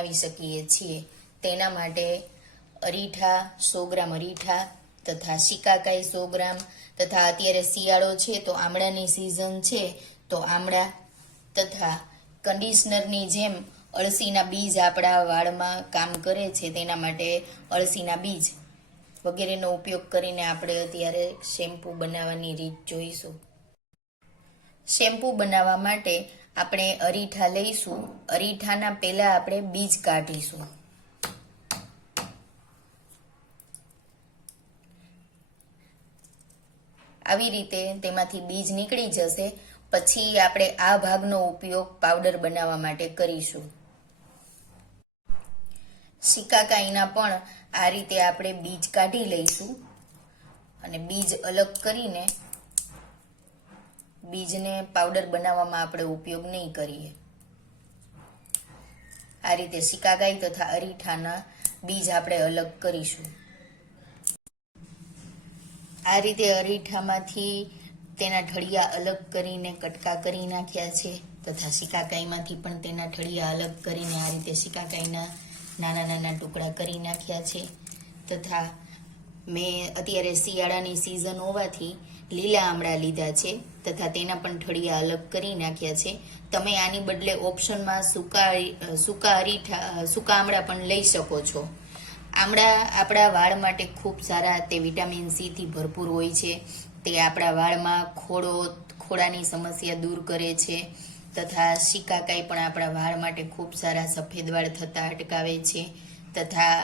બનાવી શકીએ છીએ। તેના માટે અરીઠા 100 ગ્રામ અરીઠા તથા શિકાકાઈ 100 ગ્રામ તથા અત્યારે શિયાળો છે તો આમળાની સિઝન છે તો આમળા તથા કન્ડિશનરની જેમ અળસીના બીજ આપણા વાળમાં કામ કરે છે, તેના માટે અળસીના બીજ વગેરેનો ઉપયોગ કરીને આપણે અત્યારે શેમ્પૂ બનાવવાની રીત જોઈશું। શેમ્પૂ બનાવવા માટે આપણે અરીઠા લઈશું। અરીઠાના પહેલા આપણે બીજ કાઢીશું। આવી રીતે તેમાંથી બીજ નીકળી જશે। પછી આપણે આ ભાગનો ઉપયોગ પાવડર બનાવવા માટે કરીશું। શિકાકાઈના પણ આ રીતે આપણે બીજ કાઢી લઈશું અને બીજ અલગ કરીને બીજને પાવડર બનાવવામાં આપણે ઉપયોગ નહીં કરીએ। આ રીતે શિકાકાઈ તથા અરીઠાના બીજ આપણે અલગ કરીશું। આ રીતે અરીઠામાંથી તેના ઠળિયા અલગ કરીને કટકા કરી નાખ્યા છે તથા શિકાકાઈમાંથી પણ તેના ઠળિયા અલગ કરીને આ રીતે શિકાકાઈના નાના નાના ટુકડા કરી નાખ્યા છે તથા મેં અત્યારે શિયાળાની સિઝન હોવાથી લીલા આમળા લીધા છે તથા તેના પણ ઠળિયા અલગ કરી નાખ્યા છે। તમે આની બદલે ઓપ્શનમાં સૂકા આમળા પણ લઈ શકો છો। આમળા આપણા વાળ માટે ખૂબ સારા, તે વિટામિન સી થી ભરપૂર હોય છે। તે આપણા વાળમાં ખોડાની સમસ્યા દૂર કરે છે તથા શિકાકાઈ પણ આપણા વાળ માટે ખૂબ સારા, સફેદ વાળ થતા અટકાવે છે તથા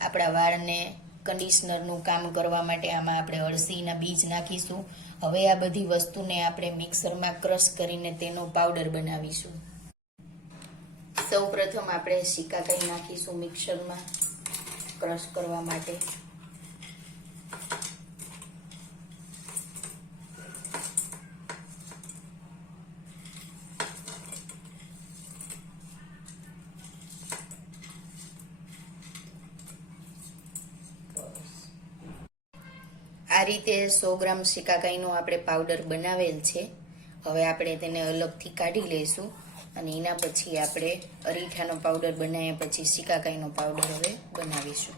આપણા વાળને કન્ડિશનરનું કામ કરવા માટે આમાં આપણે અળસીના બીજ નાખીશું। હવે આ બધી વસ્તુને આપણે મિક્સરમાં ક્રશ કરીને તેનો પાવડર બનાવીશું। સૌપ્રથમ આપણે શિકાકાઈ નાખીશું મિક્સરમાં ક્રશ કરવા માટે। આ રીતે 100 ગ્રામ શિકાકાઈનો આપણે પાવડર બનાવેલ છે। હવે આપણે તેને અલગથી કાઢી લઈશું અને એના પછી આપણે અરીઠાનો પાવડર બનાવ્યા પછી શિકાકાઈનો પાવડર હવે બનાવીશું।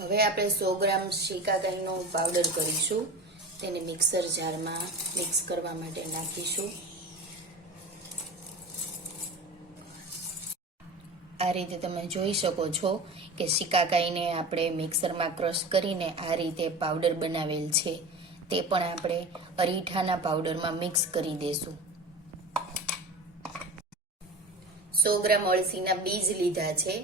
હવે આપણે 100 ગ્રામ શિકાકાઈનો પાવડર કરીશું। તેને મિક્સર જારમાં મિક્સ કરવા માટે નાખીશું। આ રીતે તમે જોઈ શકો છો કે શિકાકાઈને આપણે મિક્સરમાં ક્રશ કરીને આ રીતે પાવડર બનાવેલ છે, તે પણ આપણે અરીઠાના પાવડરમાં મિક્સ કરી દેશું। 100 ગ્રામ અળસીના બીજ લીધા છે।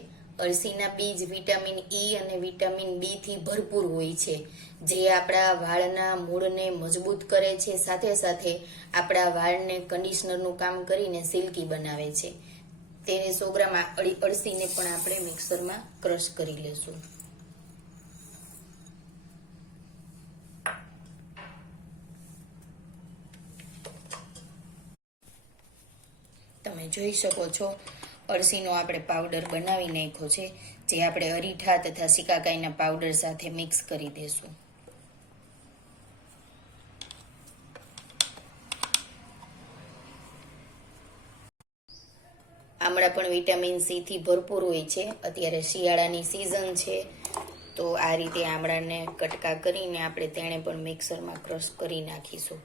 અળસીના બીજ વિટામિન ઈ અને વિટામિન બી થી ભરપૂર હોય છે, જે આપણા વાળના મૂળને મજબૂત કરે છે, સાથે સાથે આપણા વાળને કન્ડિશનરનું કામ કરીને સિલ્કી બનાવે છે। તેને 100 ગ્રામ અળસીને પણ આપણે મિક્સરમાં ક્રશ કરી લેશું। તમે જોઈ શકો છો અળસીનો આપણે પાવડર બનાવી નાખ્યો છે, જે આપણે અરીઠા તથા શિકાકાઈના પાવડર સાથે મિક્સ કરી દેશું। આમળા પણ વિટામિન સી થી ભરપૂર હોય છે। અત્યારે શિયાળાની સિઝન છે તો આ રીતે આમળાને કટકા કરીને આપણે તેને પણ મિક્સરમાં ક્રશ કરી નાખીશું।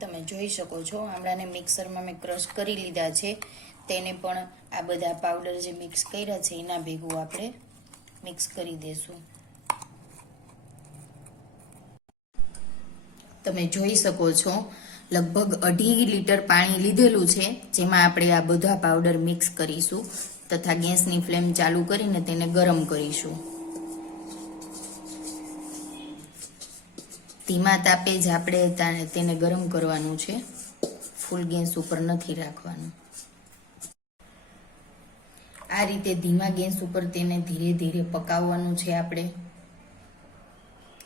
તમે જોઈ શકો છો આમળાને મિક્સરમાં મેં ક્રશ કરી લીધા છે। તેને પણ આ બધા પાવડર જે મિક્સ કર્યા છે એના ભેગું આપણે મિક્સ કરી દેશું। તમે જોઈ શકો છો લગભગ 2.5 લીટર પાણી લીધેલું છે, જેમાં આપણે આ બધા પાવડર મિક્સ કરીશું તથા ગેસની ફ્લેમ ચાલુ કરીને તેને ગરમ કરીશું। ધીમા તાપે જ આપણે તેને ગરમ કરવાનું છે, ફૂલ ગેસ ઉપર નથી રાખવાનું। આ રીતે ધીમા ગેસ ઉપર તેને ધીરે ધીરે પકાવવાનું છે આપણે।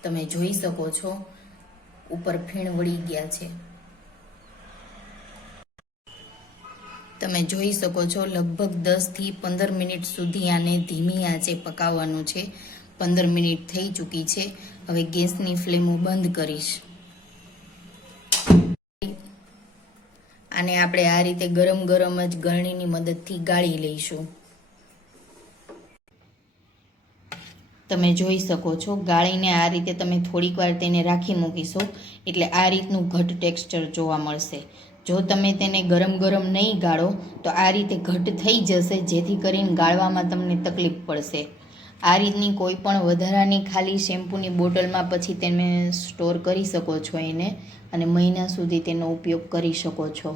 તમે જોઈ શકો છો ઉપર ફીણ વળી ગયા છે। તમે જોઈ શકો છો લગભગ 10 થી 15 મિનિટ સુધી આને ધીમી આંચે પકાવવાનું છે। 15 મિનિટ થઈ ચૂકી છે. હવે ગેસની ફ્લેમ હું બંધ કરીશ. આને આપણે આ રીતે ગરમ ગરમ જ ગળણીની મદદથી ગાળી લઈશું. તમે જોઈ શકો છો, ગાળીને આ રીતે તમે થોડીક વાર તેને રાખી મૂકીશો એટલે આ રીતનું ઘટ ટેક્સચર જોવા મળશે. જો તમે તેને ગરમ ગરમ નહીં ગાળો તો આ રીતે ઘટ થઈ જશે, જેથી કરીને ગાળવામાં તમને તકલીફ પડશે. આ રીતની કોઈ પણ વધારાની ખાલી શેમ્પૂની બોટલમાં પછી તમે સ્ટોર કરી શકો છો એને, અને મહિના સુધી તેનો ઉપયોગ કરી શકો છો.